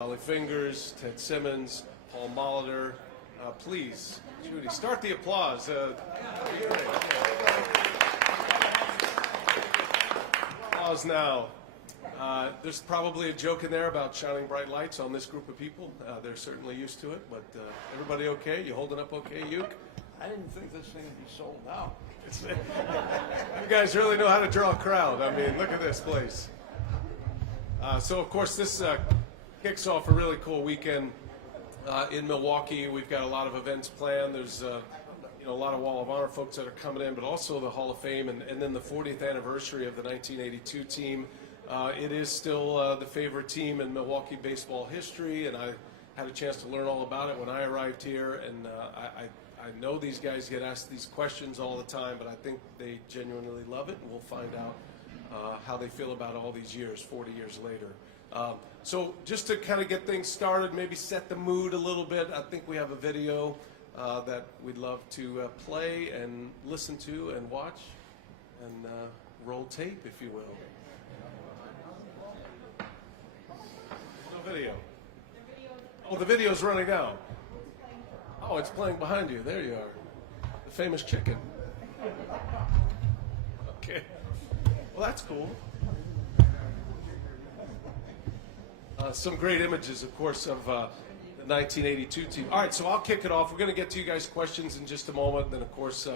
Ollie Fingers, Ted Simmons, Paul Molitor. Please, Judy, start the applause. Applause now. There's probably a joke in there about shining bright lights on this group of people. They're certainly used to it, but everybody okay? You holding up okay, Uke? I didn't think this thing would be sold out. You guys really know how to draw a crowd. I mean, look at this place. So, of course, this kicks off a really cool weekend in Milwaukee. We've got a lot of events planned. There's a lot of Wall of Honor folks that are coming in, but also the Hall of Fame, and then the 40th anniversary of the 1982 team. It is still the favorite team in Milwaukee baseball history, and I had a chance to learn all about it when I arrived here. And I know these guys get asked these questions all the time, but I think they genuinely love it, and we'll find out how they feel about all these years, 40 years later. So just to kind of get things started, maybe set the mood a little bit, I think we have a video that we'd love to play and listen to and watch and roll tape, if you will. No video. Oh, the video's running now. Oh, it's playing behind you. There you are. The famous chicken. Okay. Well, that's cool. Some great images, of course, of the 1982 team. All right, so I'll kick it off. We're going to get to you guys' questions in just a moment. Then, of course,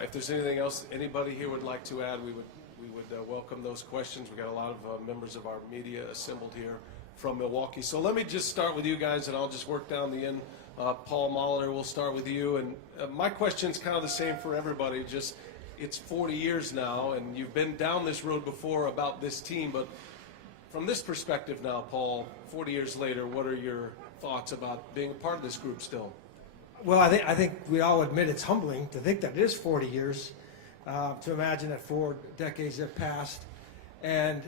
if there's anything else anybody here would like to add, we would welcome those questions. We've got a lot of members of our media assembled here from Milwaukee. So let me just start with you guys, and I'll just work down the end. Paul Molitor, we'll start with you. And my question's kind of the same for everybody. Just it's 40 years now, and you've been down this road before about this team, but from this perspective now, Paul, 40 years later, what are your thoughts about being a part of this group still? Well, I think we all admit it's humbling to think that it is 40 years, to imagine that 4 decades have passed, and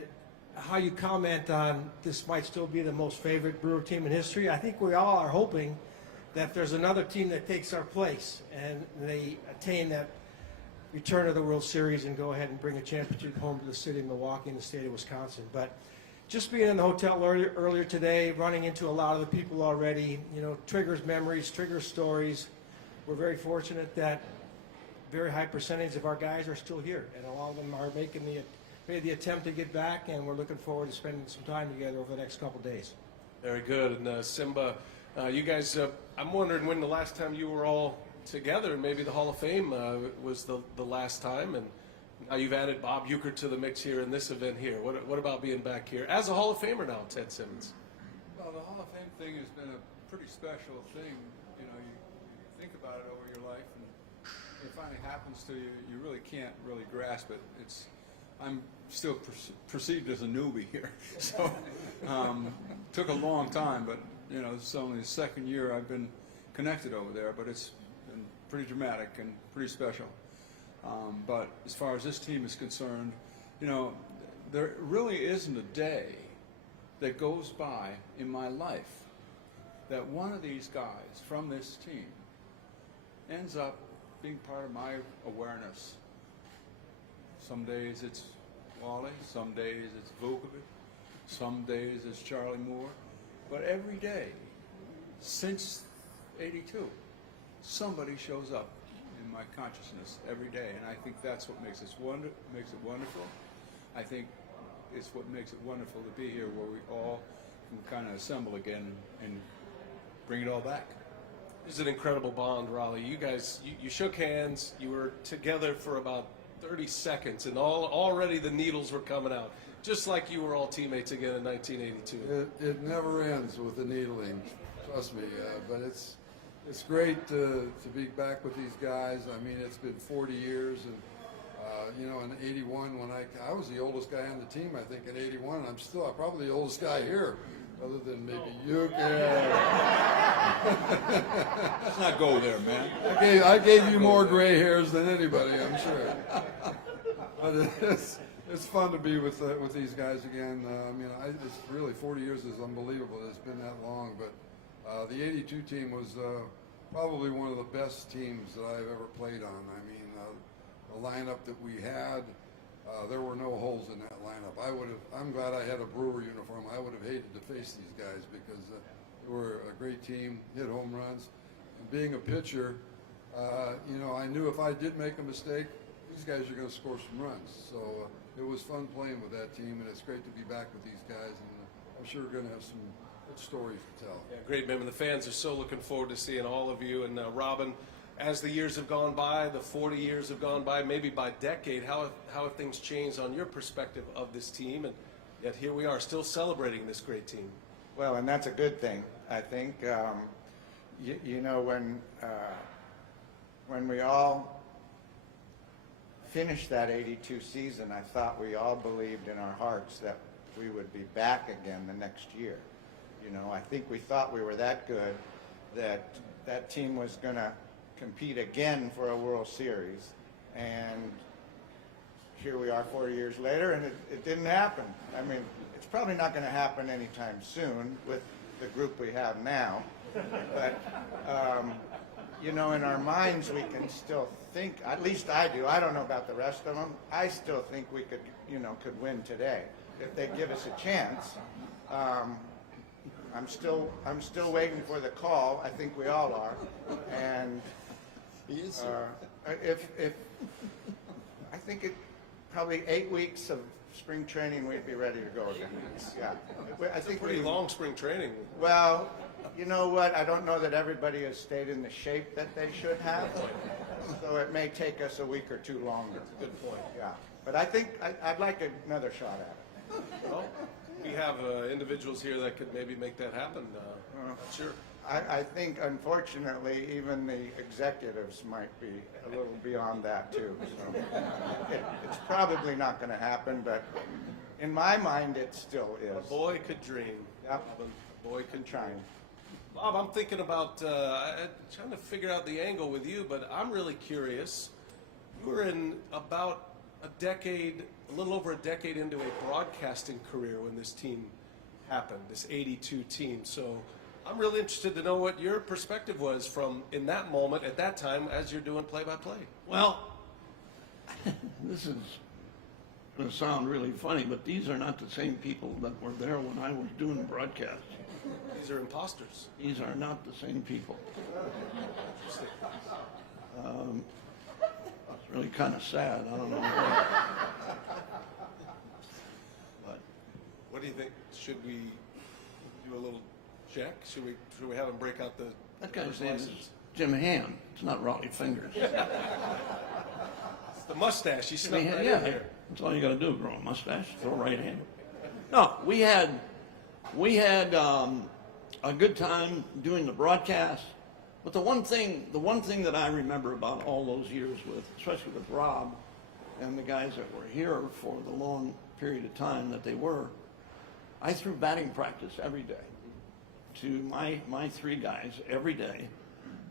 how you comment on this might still be the most favorite Brewer team in history. I think we all are hoping that there's another team that takes our place and they attain that return of the World Series and go ahead and bring a championship home to the city of Milwaukee and the state of Wisconsin. But just being in the hotel earlier today, running into a lot of the people already, triggers memories, triggers stories. We're very fortunate that very high percentage of our guys are still here, and a lot of them are made the attempt to get back, and we're looking forward to spending some time together over the next couple of days. Very good. And Simba, you guys, I'm wondering when the last time you were all together, maybe the Hall of Fame was the last time, and now you've added Bob Uecker to the mix here in this event here. What about being back here as a Hall of Famer now, Ted Simmons? Well, the Hall of Fame thing has been a pretty special thing. You think about it over your life, and it finally happens to you. You really can't really grasp it. I'm still perceived as a newbie here, so took a long time. But it's only the second year I've been connected over there. But it's been pretty dramatic and pretty special. But as far as this team is concerned, there really isn't a day that goes by in my life that one of these guys from this team ends up being part of my awareness. Some days it's Wally, some days it's Vukovic, some days it's Charlie Moore, but every day since '82, somebody shows up in my consciousness every day, and I think that's what makes it wonderful. I think it's what makes it wonderful to be here, where we all can kind of assemble again and bring it all back. It's an incredible bond, Raleigh. You guys, you shook hands. You were together for about 30 seconds, and already the needles were coming out, just like you were all teammates again in 1982. It never ends with the needling, trust me. But it's great to be back with these guys. I mean, it's been 40 years, and in '81 when I was the oldest guy on the team, I think in '81, and I'm probably the oldest guy here, other than maybe you. Let's not go there, man. I gave you more gray hairs than anybody, I'm sure. But it's fun to be with these guys again. It's really 40 years is unbelievable. It's been that long, but the '82 team was probably one of the best teams that I've ever played on. I mean, the lineup that we had, there were no holes in that lineup. I'm glad I had a Brewer uniform. I would have hated to face these guys because they were a great team, hit home runs. And being a pitcher, you know, I knew if I did make a mistake, these guys are going to score some runs. So it was fun playing with that team, and it's great to be back with these guys. And I'm sure we're going to have some good stories to tell. Yeah, great, man. The fans are so looking forward to seeing all of you. And Robin, as the years have gone by, the 40 years have gone by, maybe by decade, how have things changed on your perspective of this team? And yet here we are, still celebrating this great team. Well, and that's a good thing, I think. You know, when we all finished that 82 season, I thought we all believed in our hearts that we would be back again the next year. You know, I think we thought we were that good that that team was going to compete again for a World Series. And here we are 4 years later, and it didn't happen. I mean, it's probably not going to happen anytime soon with the group we have now. But, you know, in our minds, we can still think, at least I do, I don't know about the rest of them, I still think we could, you know, could win today if they give us a chance. I'm still waiting for the call. I think we all are. And if I think it probably 8 weeks of spring training, we'd be ready to go again. Yeah, I think Pretty long spring training. Well, you know what? I don't know that everybody has stayed in the shape that they should have, so it may take us a week or two longer. Good point. Yeah, but I think I'd like another shot at it. Well, we have individuals here that could maybe make that happen. Not sure. I think, unfortunately, even the executives might be a little beyond that, too. So it's probably not going to happen, but in my mind, it still A is. boy could dream. Yep. A boy could Trying. dream. Bob, I'm thinking about trying to figure out the angle with you, but I'm really curious. You were in about a decade, a little over a decade into a broadcasting career when this team happened, this 82 team. So I'm really interested to know what your perspective was from in that moment, at that time, as you're doing play-by-play. Well, this is going to sound really funny, but these are not the same people that were there when I was doing broadcast. These are imposters. These are not the same people. It's really kind of sad. I don't know. But What do you think? Should we do a little check? Should we have him break out the that guy's first name is license? Jim Hand. It's not Raleigh Fingers. It's the mustache. He snuck right Yeah, in here. that's all you got to do: grow a mustache, throw right hand. No, we had a good time doing the broadcast. But the one thing that I remember about all those years with, especially with Rob and the guys that were here for the long period of time that they were, I threw batting practice every day to my three guys every day,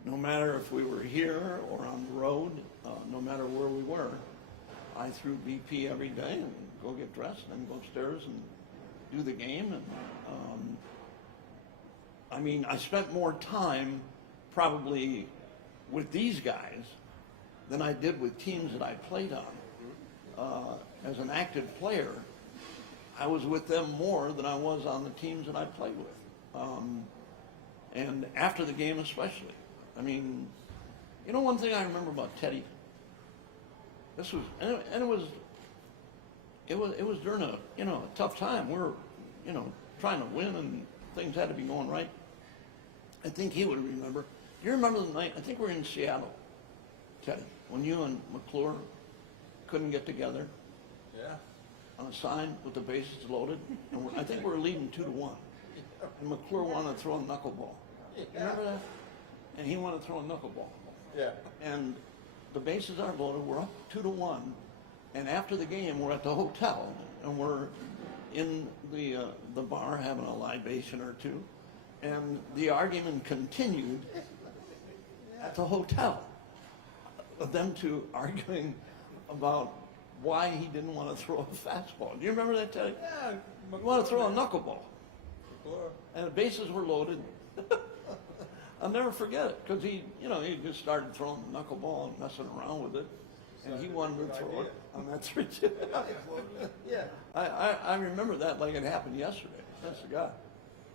no matter if we were here or on the road, no matter where we were. I threw BP every day and go get dressed and then go upstairs and do the game. And I mean, I spent more time probably with these guys than I did with teams that I played on. As an active player, I was with them more than I was on the teams that I played with. And after the game especially. I mean, you know, one thing I remember about Teddy, this was, and it was during a tough time. We're, trying to win and things had to be going right. I think he would remember. Do you remember the night? I think we were in Seattle, Teddy, when you and McClure couldn't get together. Yeah. On a sign with the bases loaded. And I think we were leading 2-1. And McClure wanted to throw a knuckleball. Remember that? And he wanted to throw a knuckleball. Yeah. And the bases are loaded. We're up 2-1. And after the game, we're at the hotel, and we're in the bar having a libation or two. And the argument continued at the hotel of them two arguing about why he didn't want to throw a fastball. Do you remember that, Teddy? Yeah. You want to throw a knuckleball. And the bases were loaded. I'll never forget it, because he just started throwing the knuckleball and messing around with it. and he wanted to throw it on that 3-2. Yeah, I remember that like it happened yesterday. That's the guy.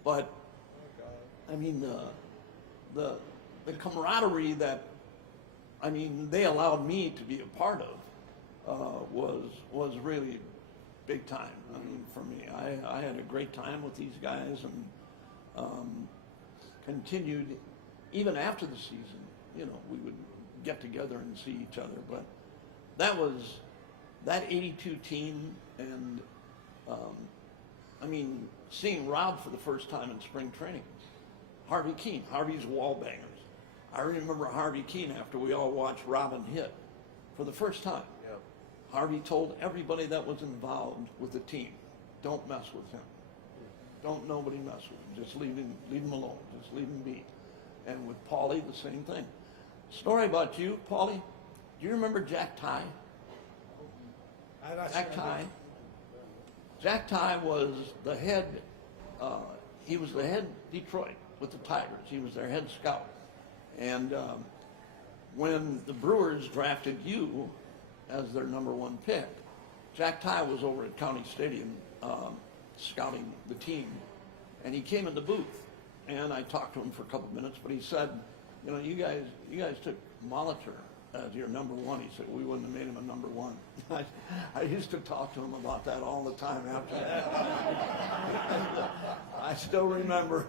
But I mean, the camaraderie that they allowed me to be a part of was really big time. I mean, for me, I had a great time with these guys, and continued even after the season. You know, we would get together and see each other. But that 82 team, and seeing Rob for the first time in spring training. Harvey Keene, Harvey's wall bangers. I remember Harvey Keene after we all watched Robin hit for the first time. Yep. Harvey told everybody that was involved with the team, don't mess with him. Don't nobody mess with him. Just leave him alone. Just leave him be. And with Paulie, the same thing. Story about you, Paulie. Do you remember Jack Ty? Jack Ty. Jack Ty was the head. He was the head Detroit with the Tigers. He was their head scout. And when the Brewers drafted you as their #1 pick, Jack Ty was over at County Stadium scouting the team, and he came in the booth, and I talked to him for a couple minutes, but he said, you know, you guys took Molitor as your #1. He said, we wouldn't have made him a #1. I used to talk to him about that all the time after that. I still remember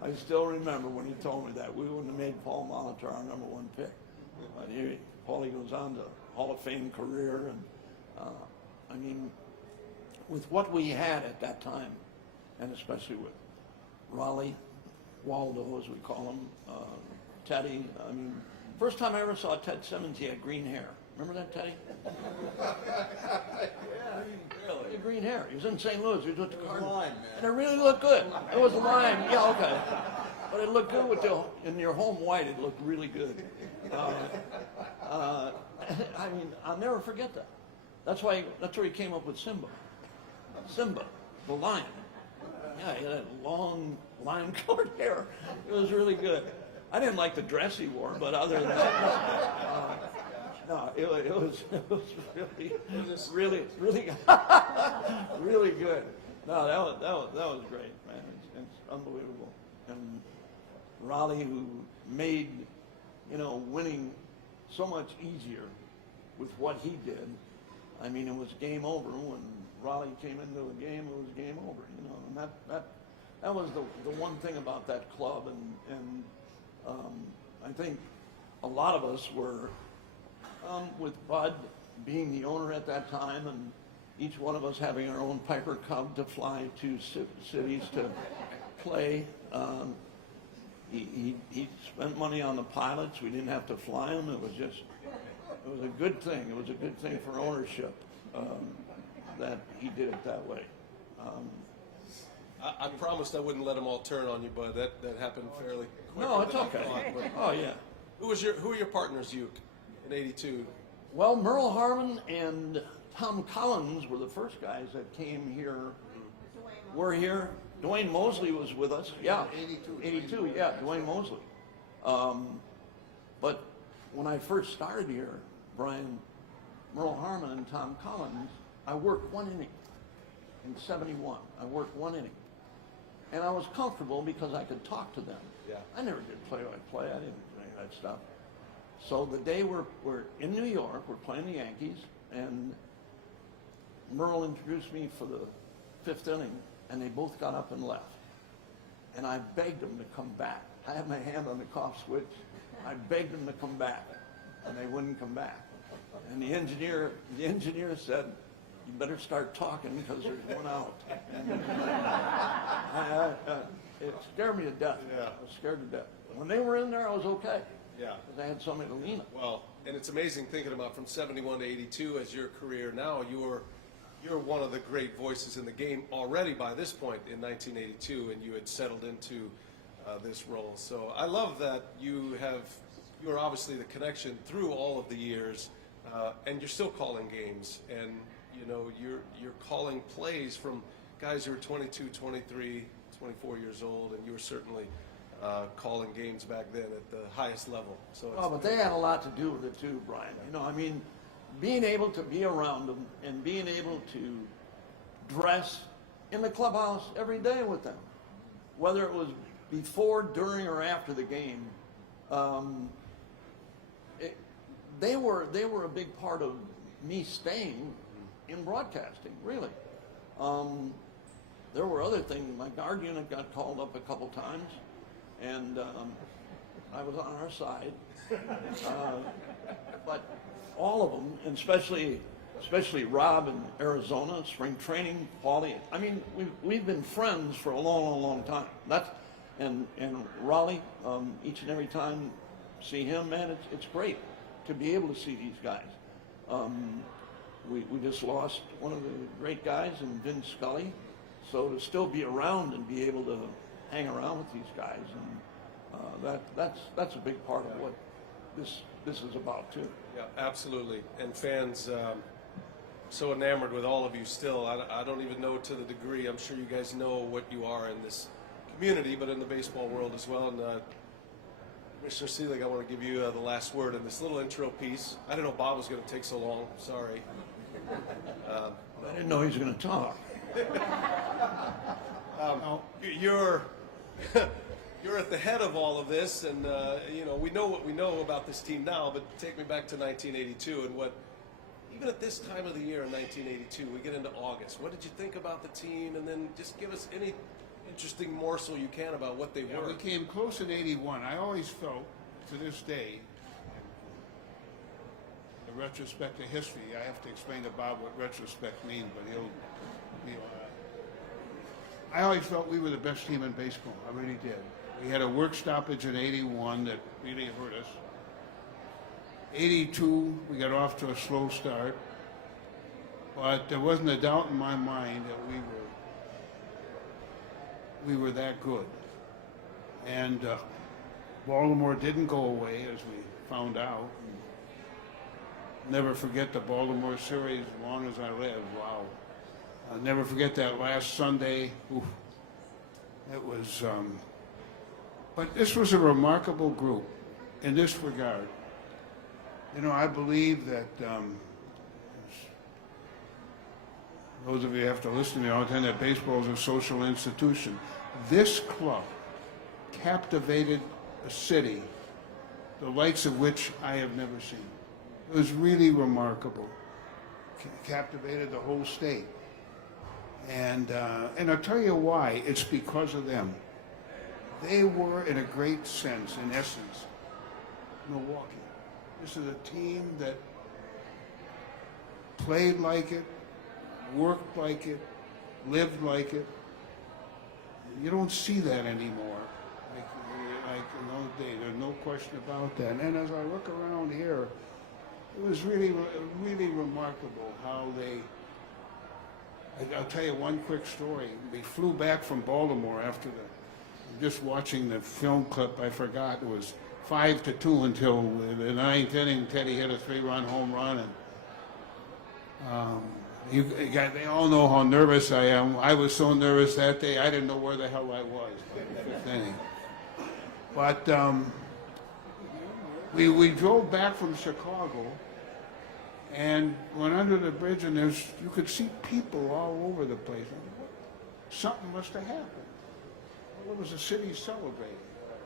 when he told me that we wouldn't have made Paul Molitor our #1 pick. But here, Paulie goes on to Hall of Fame career, and with what we had at that time, and especially with Raleigh, Waldo, as we call him, Teddy. First time I ever saw Ted Simmons, he had green hair. Remember that, Teddy? He had green hair. He was in St. Louis. He was with the Cardinals. And it really looked good. It was lime. Yeah, okay. But it looked good in your home white. It looked really good. I'll never forget that. That's where he came up with Simba. Simba, the lion. Yeah, he had that long, lime-colored hair. It was really good. I didn't like the dress he wore, but other than that, no, it was really, really good. No, that was great, man. It's unbelievable. And Raleigh, who made winning so much easier with what he did. It was game over when Raleigh came into the game. It was game over, and that was the one thing about that club, and I think a lot of us were, with Bud being the owner at that time, and each one of us having our own Piper Cub to fly to cities to play. He spent money on the pilots. We didn't have to fly them. It was a good thing. It was a good thing for ownership that he did it that way. I promised I wouldn't let them all turn on you, but that happened fairly quickly. No, it's okay. Oh, yeah. Who are your partners, Uke, in '82? Well, Merle Harmon and Tom Collins were the first guys that came here. Were here. Dwayne Mosley was with us. Yeah. 82. Yeah, Dwayne Mosley. But when I first started here, Brian, Merle Harmon and Tom Collins, I worked 1 inning in '71. I worked 1 inning. And I was comfortable because I could talk to them. Yeah. I never did play-by-play. I didn't do any of that stuff. So the day we're in New York, we're playing the Yankees, and Merle introduced me for the 5th inning, and they both got up and left. And I begged them to come back. I had my hand on the cough switch. I begged them to come back, and they wouldn't come back. And the engineer said, you better start talking because there's one out. And it scared me to death. Yeah. I was scared to death. When they were in there, I was okay. Yeah. Because I had somebody to lean on. Well, and it's amazing thinking about from '71 to '82 as your career now. You're one of the great voices in the game already by this point in 1982, and you had settled into this role. So I love that you are obviously the connection through all of the years, and you're still calling games, and you're calling plays from guys who are 22, 23, 24 years old, and you were certainly calling games back then at the highest level. So But they had a lot to do with it too, Brian. being able to be around them and being able to dress in the clubhouse every day with them, whether it was before, during, or after the game. They were a big part of me staying in broadcasting, really. There were other things. My guard unit got called up a couple times, and I was on our side. But all of them, and especially Rob in Arizona, spring training, Paulie. I mean, we've been friends for a long time. And Raleigh, each and every time see him, man, it's great to be able to see these guys. We just lost one of the great guys in Vince Scully, so to still be around and be able to hang around with these guys, and that's a big part of what this is about too. Yeah, absolutely. And fans, so enamored with all of you still. I don't even know to the degree. I'm sure you guys know what you are in this community, but in the baseball world as well. And Commissioner Selig, I want to give you the last word in this little intro piece. I didn't know Bob was going to take so long. Sorry. I didn't know he was going to talk. You're you're at the head of all of this, and you know, we know what we know about this team now. But take me back to 1982 and what. Even at this time of the year in 1982, we get into August. What did you think about the team? And then just give us any interesting morsel you can about what they were. We came close in '81. I always felt, to this day, in retrospect to history, I have to explain to Bob what retrospect means, but he'll, you know, I always felt we were the best team in baseball. I really did. We had a work stoppage in '81 that really hurt us. '82, we got off to a slow start, but there wasn't a doubt in my mind that we were that good. And Baltimore didn't go away, as we found out. Never forget the Baltimore series as long as I live. Wow. I'll never forget that last Sunday. Oof. It was, but this was a remarkable group in this regard. You know, I believe that those of you who have to listen to me all the time, that baseball is a social institution. This club captivated a city, the likes of which I have never seen. It was really remarkable. Captivated the whole state. And I'll tell you why. It's because of them. They were, in a great sense, in essence, Milwaukee. This is a team that played like it, worked like it, lived like it. You don't see that anymore, like in those days. There's no question about that. And as I look around here, it was really remarkable how they. I'll tell you one quick story. We flew back from Baltimore after just watching the film clip. I forgot it was 5-2 until the ninth inning. Teddy hit a 3-run home run, and they all know how nervous I am. I was so nervous that day, I didn't know where the hell I was in the fifth inning. But we drove back from Chicago and went under the bridge, and you could see people all over the place. Something must have happened. Well, it was a city celebrating,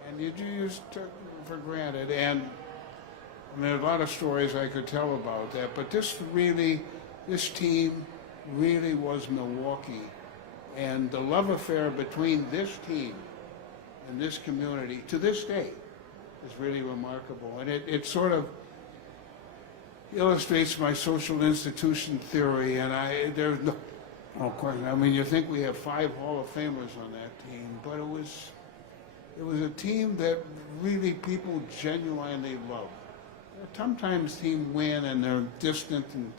and you just took for granted. And I mean, a lot of stories I could tell about that, but this team really was Milwaukee, and the love affair between this team and this community to this day is really remarkable, and it sort of illustrates my social institution theory. And there's no question. I mean, you think we have 5 Hall of Famers on that team, but it was a team that really people genuinely love. Sometimes teams win and they're distant, and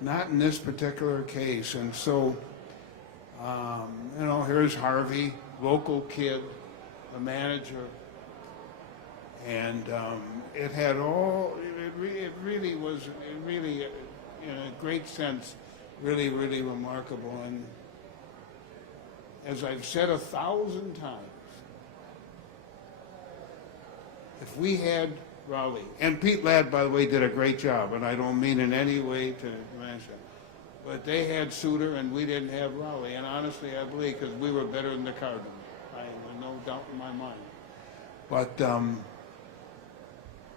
not in this particular case. And so, you know, here's Harvey, local kid, the manager, and it had all. It really was, in a great sense, really remarkable. And as I've said 1,000 times, if we had Raleigh. And Pete Ladd, by the way, did a great job, and I don't mean in any way to mention. But they had Suter, and we didn't have Raleigh. And honestly, I believe because we were better than the Cardinals. I have no doubt in my mind. But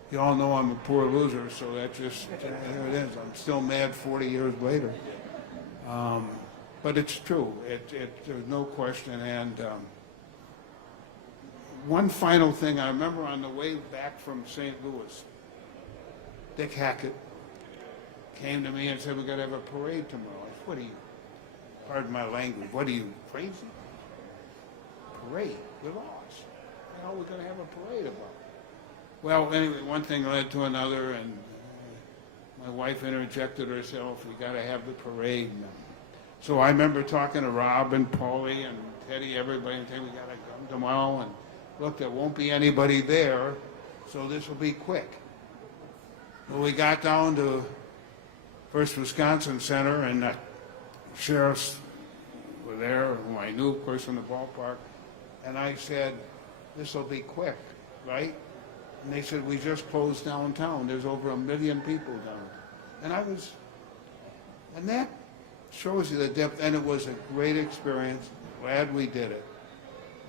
you all know I'm a poor loser, so that's just, here it is. I'm still mad 40 years later. But it's true. There's no question. And one final thing, I remember on the way back from St. Louis, Dick Hackett came to me and said, "We've got to have a parade tomorrow." I said, "What are you, pardon my language, what are you, crazy? Parade? We lost. What the hell are we going to have a parade about?" Well, anyway, one thing led to another, and my wife interjected herself, "We got to have the parade." So I remember talking to Rob and Paulie and Teddy, everybody, and saying, "We got to come tomorrow." And look, there won't be anybody there, so this will be quick. Well, we got down to First Wisconsin Center, and the sheriffs were there, whom I knew, of course, from the ballpark. And I said, "This will be quick, right?" And they said, "We just closed downtown. There's over 1 million people down." And and that shows you the depth, and it was a great experience. Glad we did it.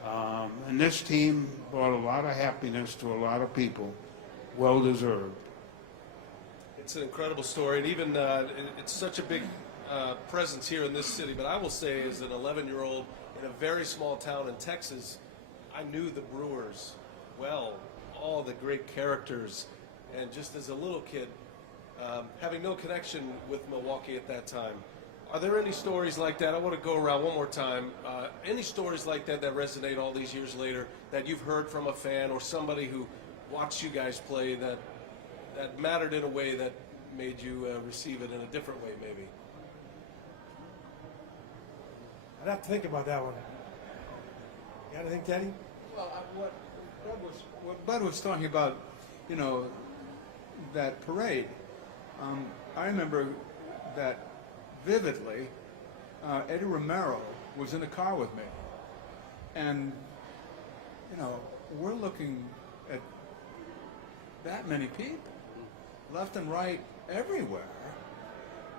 And this team brought a lot of happiness to a lot of people. Well deserved. It's an incredible story, and even it's such a big presence here in this city. But I will say, as an 11-year-old in a very small town in Texas, I knew the Brewers well, all the great characters, and just as a little kid, having no connection with Milwaukee at that time. Are there any stories like that? I want to go around one more time. Any stories like that that resonate all these years later that you've heard from a fan or somebody who watched you guys play that mattered in a way that made you receive it in a different way, maybe? I'd have to think about that one. You got anything, Teddy? Well, what Bud was talking about, you know, that parade, I remember that vividly. Eddie Romero was in the car with me, and you know, we're looking at that many people, left and right, everywhere.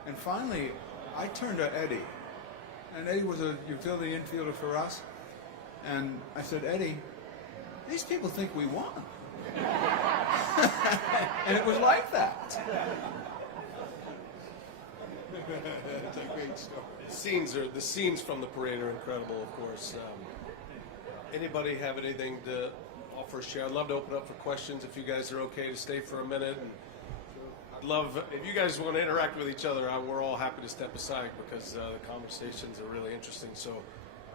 And finally, I turned to Eddie, and Eddie was a utility infielder for us, and I said, "Eddie, these people think we won." And it was like that. It's a great story. The scenes from the parade are incredible, of course. Anybody have anything to offer, share? I'd love to open up for questions if you guys are okay to stay for a minute. And I'd love, if you guys want to interact with each other, we're all happy to step aside because the conversations are really interesting. So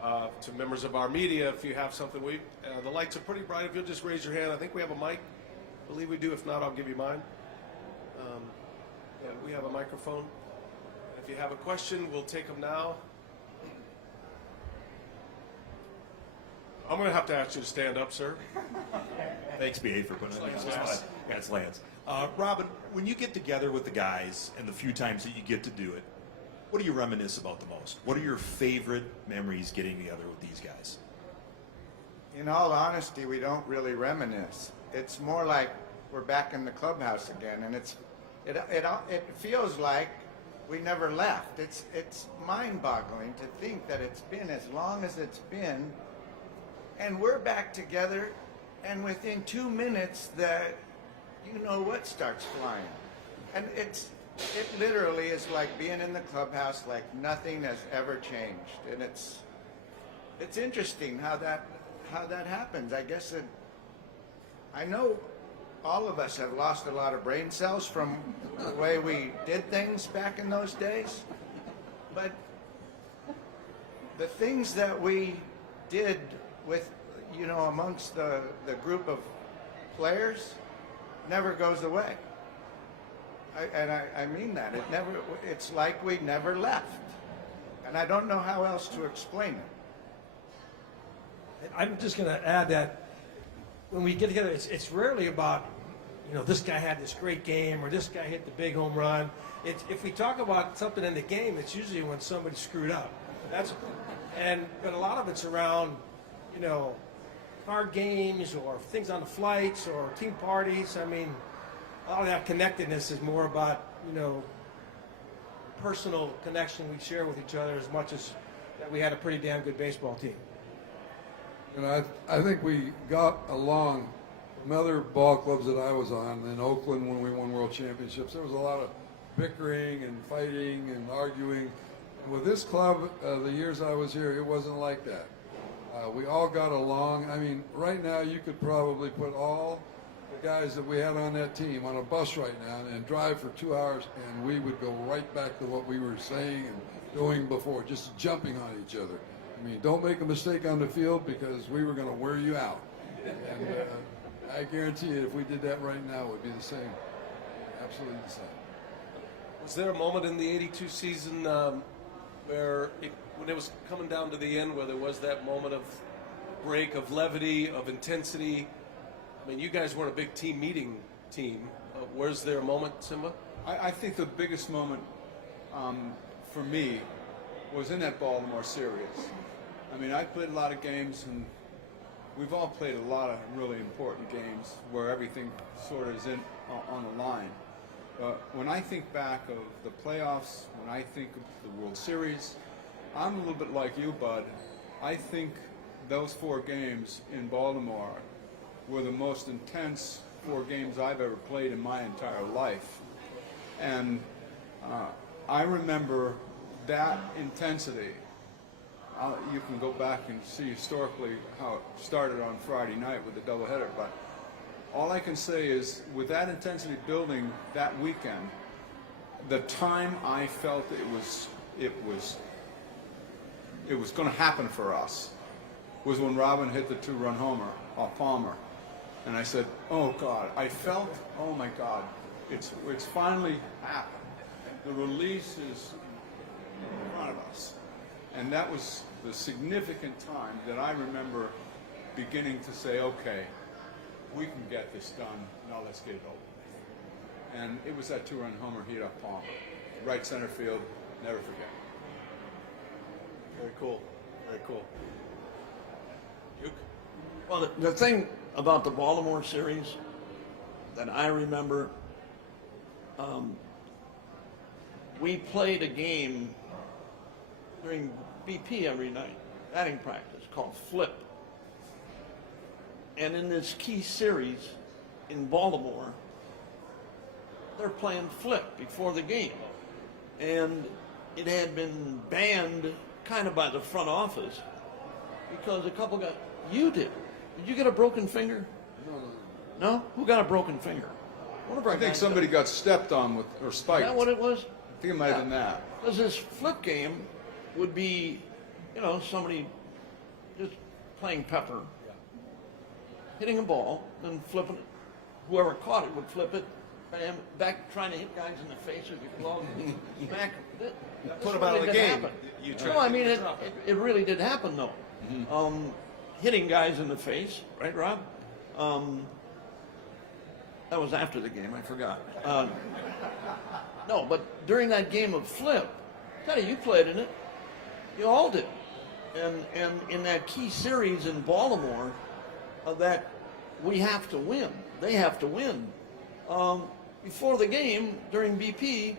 to members of our media, if you have something, the lights are pretty bright. If you'll just raise your hand. I think we have a mic. I believe we do. If not, I'll give you mine. Yeah, we have a microphone. If you have a question, we'll take them now. I'm going to have to ask you to stand up, sir. Thanks, BA, for putting me on the spot. Yeah, it's Lance. Robin, when you get together with the guys and the few times that you get to do it, what do you reminisce about the most? What are your favorite memories getting together with these guys? In all honesty, we don't really reminisce. It's more like we're back in the clubhouse again, and it feels like we never left. It's mind-boggling to think that it's been as long as it's been, and we're back together, and within 2 minutes that you know what starts flying. And it literally is like being in the clubhouse like nothing has ever changed. And it's interesting how that happens. I guess I know all of us have lost a lot of brain cells from the way we did things back in those days. But the things that we did with, you know, amongst the group of players never goes away. I mean that. It's like we never left. And I don't know how else to explain it. I'm just going to add that when we get together, it's rarely about, you know, this guy had this great game or this guy hit the big home run. If we talk about something in the game, it's usually when somebody screwed up. But a lot of it's around, you know, card games or things on the flights or team parties. I mean, all of that connectedness is more about, personal connection we share with each other as much as that we had a pretty damn good baseball team. I think we got along from other ball clubs that I was on in Oakland when we won world championships. There was a lot of bickering and fighting and arguing. And with this club, the years I was here, it wasn't like that. We all got along. I mean, right now you could probably put all the guys that we had on that team on a bus right now and drive for 2 hours, and we would go right back to what we were saying and doing before, just jumping on each other. I mean, don't make a mistake on the field because we were going to wear you out. And I guarantee you, if we did that right now, it would be the same. Absolutely the same. Was there a moment in the '82 season where, when it was coming down to the end, where there was that moment of break, of levity, of intensity? I mean, you guys weren't a big team meeting team. Was there a moment, Simba? I think the biggest moment for me was in that Baltimore series. I mean, I played a lot of games, and we've all played a lot of really important games where everything sort of is on the line. But when I think back of the playoffs, when I think of the World Series, I'm a little bit like you, Bud. I think those 4 games in Baltimore were the most intense 4 games I've ever played in my entire life. And I remember that intensity. You can go back and see historically how it started on Friday night with the doubleheader, but all I can say is with that intensity building that weekend, the time I felt it was going to happen for us was when Robin hit the 2-run homer off Palmer. And I said, oh God, I felt, oh my God, it's finally happened. The release is in front of us. And that was the significant time that I remember beginning to say, okay, we can get this done, now let's get it over with. And it was that 2-run homer hit off Palmer. Right center field, never forget. Very cool. Very cool. Duke? Well, the thing about the Baltimore series that I remember, we played a game during BP every night, batting practice, called Flip. And in this key series in Baltimore, they're playing Flip before the game. And it had been banned kind of by the front office because a couple got, you did. Did you get a broken finger? No? Who got a broken finger? One of our I think guys somebody got stepped on with, or Is spiked. that what it was? I think it might have been that. Because this Flip game would be, somebody just playing pepper, hitting a ball, then flipping it. Whoever caught it would flip it, bam, back trying to hit guys in the face with your glove, smack. Put them out of the game. No, I mean, it really did happen, though. Hitting guys in the face, right, Rob? That was after the game, I forgot. No, but during that game of Flip, Teddy, you played in it. You all did. And in that key series in Baltimore, that we have to win. They have to win. Before the game, during BP,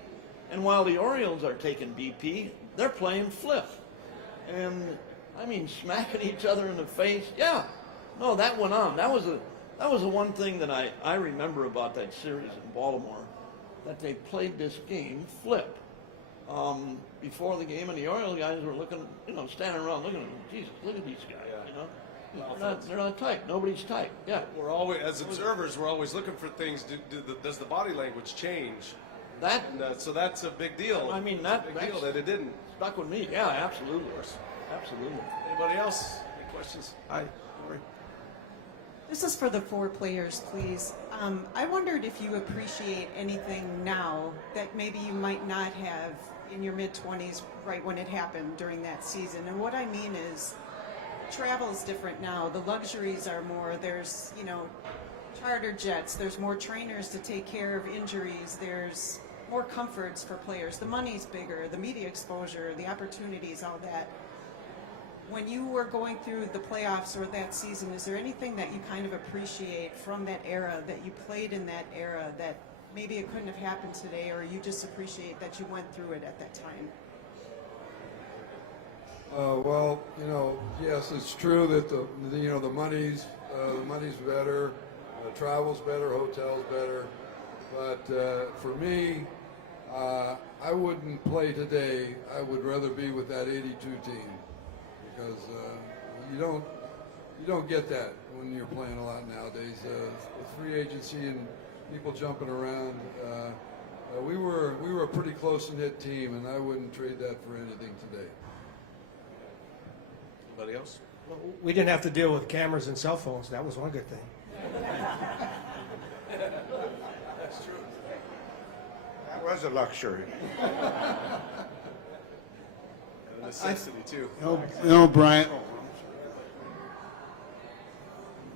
and while the Orioles are taking BP, they're playing Flip. And, I mean, smacking each other in the face. Yeah. No, that went on. That was the one thing that I remember about that series in Baltimore, that they played this game Flip. Before the game, and the Orioles guys were looking, standing around looking at them. Jesus, look at these guys, They're not tight. Nobody's tight. Yeah. We're always, as observers, we're always looking for things. Does the body language change? So that's a big deal. I mean, It's a big deal that it didn't. Stuck with me. Yeah, absolutely. Absolutely. Anybody else? Any questions? Hi, Lori. This is for the 4 players, please. I wondered if you appreciate anything now that maybe you might not have in your mid-20s right when it happened during that season. And what I mean is, travel is different now. The luxuries are more. There's, charter jets. There's more trainers to take care of injuries. There's more comforts for players. The money's bigger, the media exposure, the opportunities, all that. when you were going through the playoffs or that season, is there anything that you kind of appreciate from that era, that you played in that era, that maybe it couldn't have happened today, or you just appreciate that you went through it at that time? Well, yes, it's true that the money's better, travel's better, hotel's better, but for me, I wouldn't play today. I would rather be with that '82 team because you don't get that when you're playing a lot nowadays. With free agency and people jumping around, we were a pretty close-knit team, and I wouldn't trade that for anything today. Anybody else? We didn't have to deal with cameras and cell phones. That was one good thing. That's true. That was a luxury. And a necessity, too. Brian,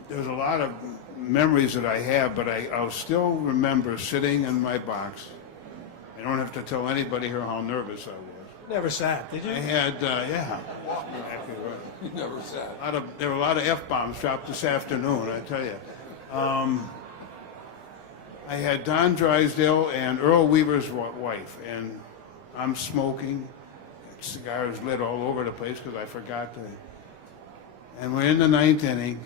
there's a lot of memories that I have, but I'll still remember sitting in my box. I don't have to tell anybody here how nervous I was. Never sat, did you? I had, yeah. Exactly right. You never sat. There were a lot of F-bombs dropped this afternoon, I tell you. I had Don Drysdale and Earl Weaver's wife, and I'm smoking. Cigars lit all over the place because I forgot to. And we're in the ninth inning,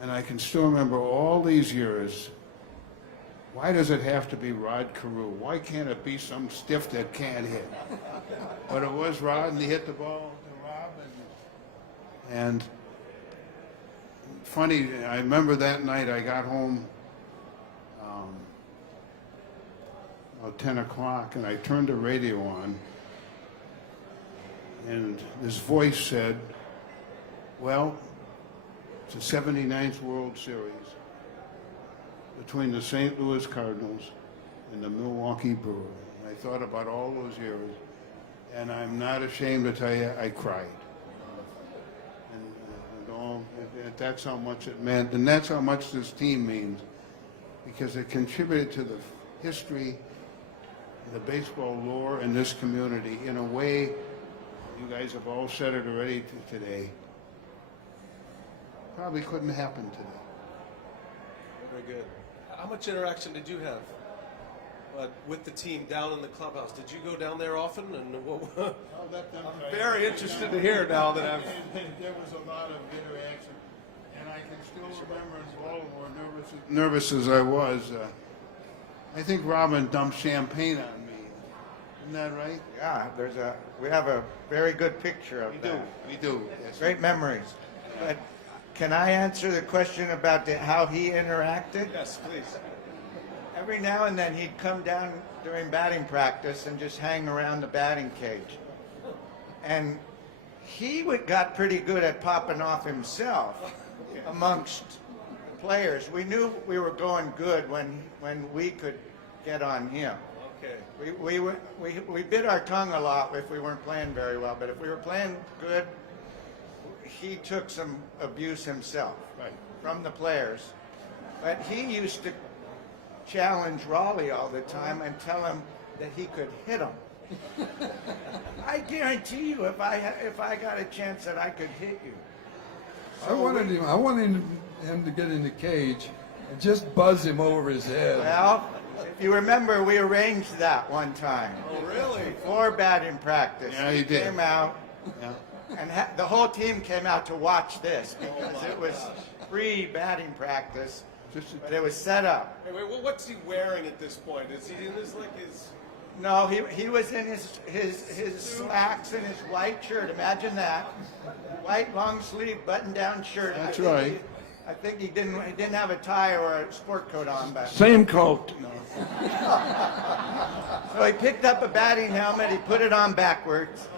and I can still remember all these years. Why does it have to be Rod Carew? Why can't it be some stiff that can't hit? But it was Rod, and he hit the ball to Rob. And funny, I remember that night I got home about 10 o'clock, and I turned the radio on, and this voice said, well, it's the 79th World Series between the St. Louis Cardinals and the Milwaukee Brewers. And I thought about all those years, and I'm not ashamed to tell you, I cried. And that's how much it meant, and that's how much this team means, because it contributed to the history, the baseball lore in this community in a way, you guys have all said it already today, probably couldn't happen today. Very good. How much interaction did you have with the team down in the clubhouse? Did you go down there often? And I'm very interested to hear now that I've. There was a lot of interaction, and I can still remember in Baltimore, nervous as I was. I think Robin dumped champagne on me. Isn't that right? Yeah, we have a very good picture of that. We do. Yes. Great memories. But can I answer the question about how he interacted? Yes, please. Every now and then he'd come down during batting practice and just hang around the batting cage. And he got pretty good at popping off himself amongst players. We knew we were going good when we could get on him. Okay. We bit our tongue a lot if we weren't playing very well, but if we were playing good, he took some abuse himself from the players. But he used to challenge Raleigh all the time and tell him that he could hit him. I guarantee you, if I got a chance that I could hit you. I wanted him to get in the cage and just buzz him over his head. Well, if you remember, we arranged that one time. Oh, really? Before batting practice. Yeah, you did. Came out, Yeah. and the whole team came out to watch this because it was free batting practice, but it was set up. Hey, wait, what's he wearing at this point? Is he in his No, he was in his slacks and his white shirt. Imagine that, white long sleeve button down shirt. That's right. I think he didn't have a tie or a sport coat on, but Same coat. so he picked up a batting helmet. He put it on backwards.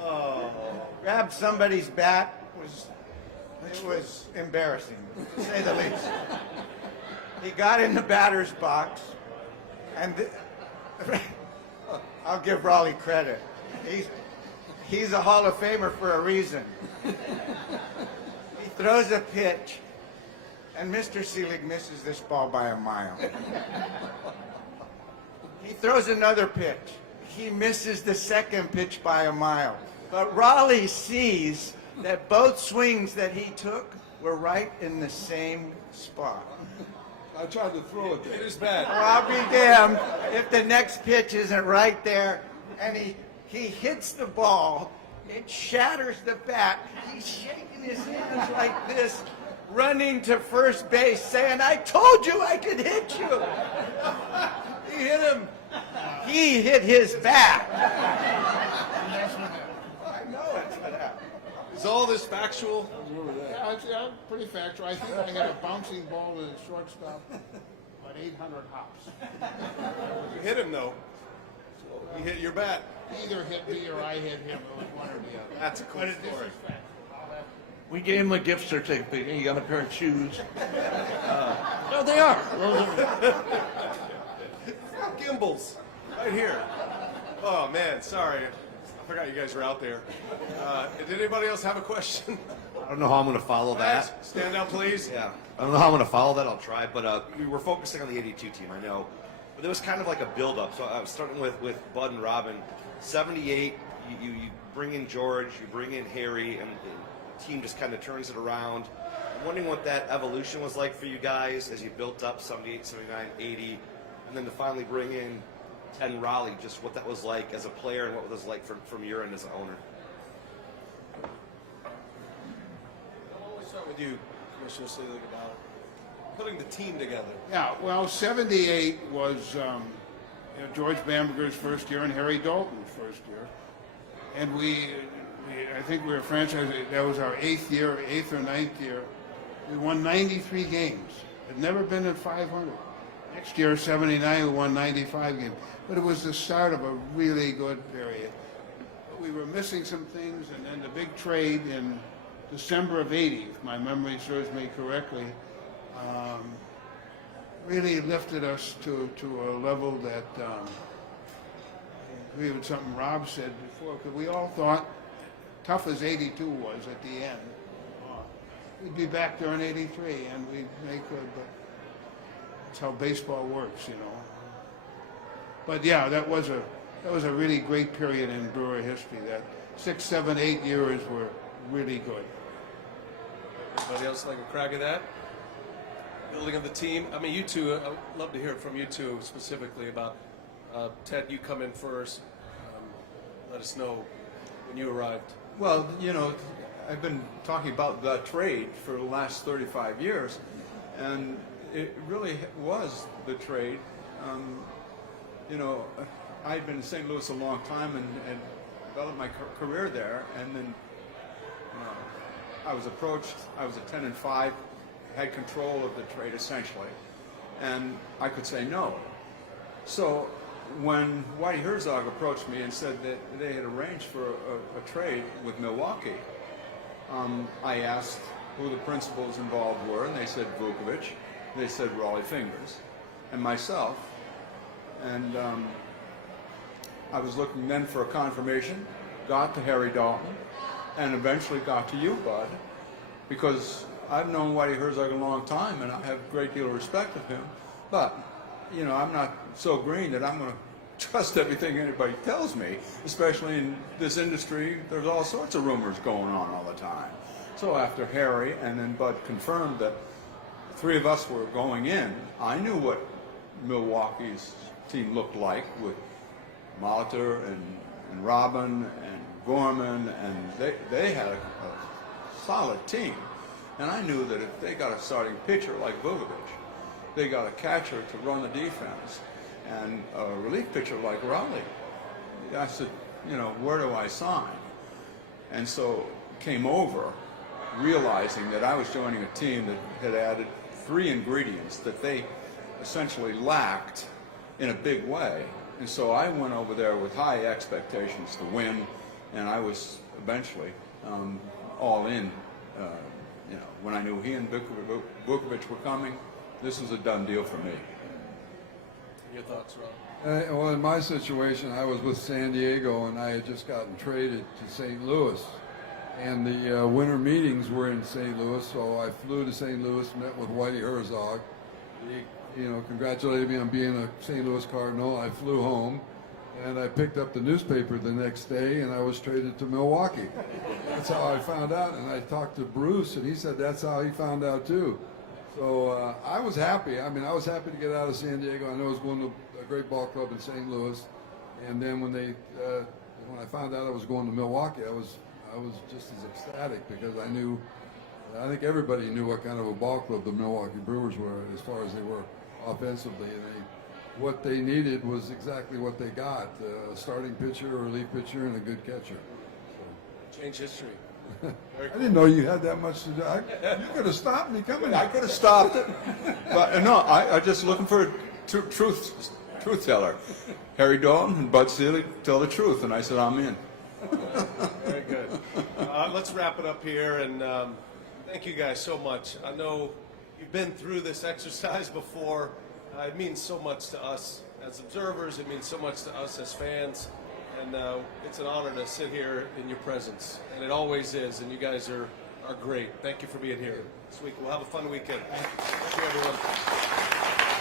Grabbed somebody's bat. It was embarrassing, to say the least. He got in the batter's box, and I'll give Raleigh credit. He's a Hall of Famer for a reason. He throws a pitch, and Mr. Selig misses this ball by a mile. He throws another pitch. He misses the second pitch by a mile. But Raleigh sees that both swings that he took were right in the same spot. I tried to throw it there. It is bad. Well, I'll be damned if the next pitch isn't right there, and he hits the ball. It shatters the bat. He's shaking his hands like this, running to first base, saying, "I told you I could hit you." He hit him. He hit his bat. I know it's what happened. Is all this factual? Yeah, it's pretty factual. I think I had a bouncing ball to the shortstop, about 800 hops. You hit him though. He hit your bat. He either hit me or I hit him. It was one or the other. That's a cool But this story. is factual. All that- We gave him a gift certificate. He got a pair of shoes. No, they are. Those are. Gimbals, right here. Oh man, sorry. I forgot you guys were out there. Did anybody else have a question? I don't know how I'm going to follow that. Stand down, please. Yeah, I don't know how I'm going to follow that. I'll try, but we were focusing on the '82 team. I know, but there was kind of like a build-up. So I was starting with Bud and Robin. '78, you bring in George, you bring in Harry, and the team just kind of turns it around. I'm wondering what that evolution was like for you guys as you built up '78, '79, '80, and then to finally bring in Ted Raleigh. Just what that was like as a player and what it was like from your end as an owner. Let's start with you, Commissioner Selig, about putting the team together. Yeah, well, '78 was George Bamberger's first year and Harry Dalton's first year, and I think we were franchise. That was our eighth or ninth year. We won 93 games. Had never been at 500. Next year, '79, we won 95 games. But it was the start of a really good period. But we were missing some things, and then the big trade in December of '80, if my memory serves me correctly, really lifted us to a level that I agree with something Rob said before, because we all thought, tough as '82 was at the end, we'd be back there in '83 and we'd make good, but that's how baseball works, you know. But yeah, that was a really great period in Brewer history. That 6, 7, 8 years were really good. Anybody else like a crack at that? Building of the team. I mean, you two. I'd love to hear from you two specifically about Ted. You come in first. Let us know when you arrived. Well, you know, I've been talking about the trade for the last 35 years, and it really was the trade. You know, I'd been in St. Louis a long time and developed my career there, and then I was approached. I was at 10-5, had control of the trade essentially, and I could say no. So when Whitey Herzog approached me and said that they had arranged for a trade with Milwaukee, I asked who the principals involved were, and they said Vukovic, they said Raleigh Fingers, and myself. And I was looking then for a confirmation, got to Harry Dalton, and eventually got to you, Bud, because I've known Whitey Herzog a long time, and I have a great deal of respect of him. But, you know, I'm not so green that I'm going to trust everything anybody tells me, especially in this industry. There's all sorts of rumors going on all the time. So after Harry and then Bud confirmed that the three of us were going in, I knew what Milwaukee's team looked like with Molitor and Robin and Gorman, and they had a solid team. And I knew that if they got a starting pitcher like Vukovic, they got a catcher to run the defense, and a relief pitcher like Raleigh. I said, you know, where do I sign? And so came over realizing that I was joining a team that had added 3 ingredients that they essentially lacked in a big way. And so I went over there with high expectations to win, and I was eventually all in. You know, when I knew he and Vukovic were coming, this was a done deal for me. Your thoughts, Rob? Well, in my situation, I was with San Diego, and I had just gotten traded to St. Louis. And the winter meetings were in St. Louis, so I flew to St. Louis, met with Whitey Herzog. He, you know, congratulated me on being a St. Louis Cardinal. I flew home. And I picked up the newspaper the next day, and I was traded to Milwaukee. That's how I found out. And I talked to Bruce, and he said that's how he found out too. So I was happy. I mean, I was happy to get out of San Diego. I know I was going to a great ball club in St. Louis. And then when I found out I was going to Milwaukee, I was just as ecstatic because I think everybody knew what kind of a ball club the Milwaukee Brewers were as far as they were offensively, and what they needed was exactly what they got: a starting pitcher, a relief pitcher, and a good catcher. Change history. I didn't know you had that much to do. You could have stopped me coming. I could have stopped it, but no, I just looking for a truth teller. Harry Dalton and Bud Selig tell the truth, and I said I'm in. Very good. Let's wrap it up here, and thank you guys so much. I know you've been through this exercise before. It means so much to us as observers. It means so much to us as fans, and it's an honor to sit here in your presence, and it always is. And you guys are great. Thank you for being here this week. We'll have a fun weekend. Thank you, everyone.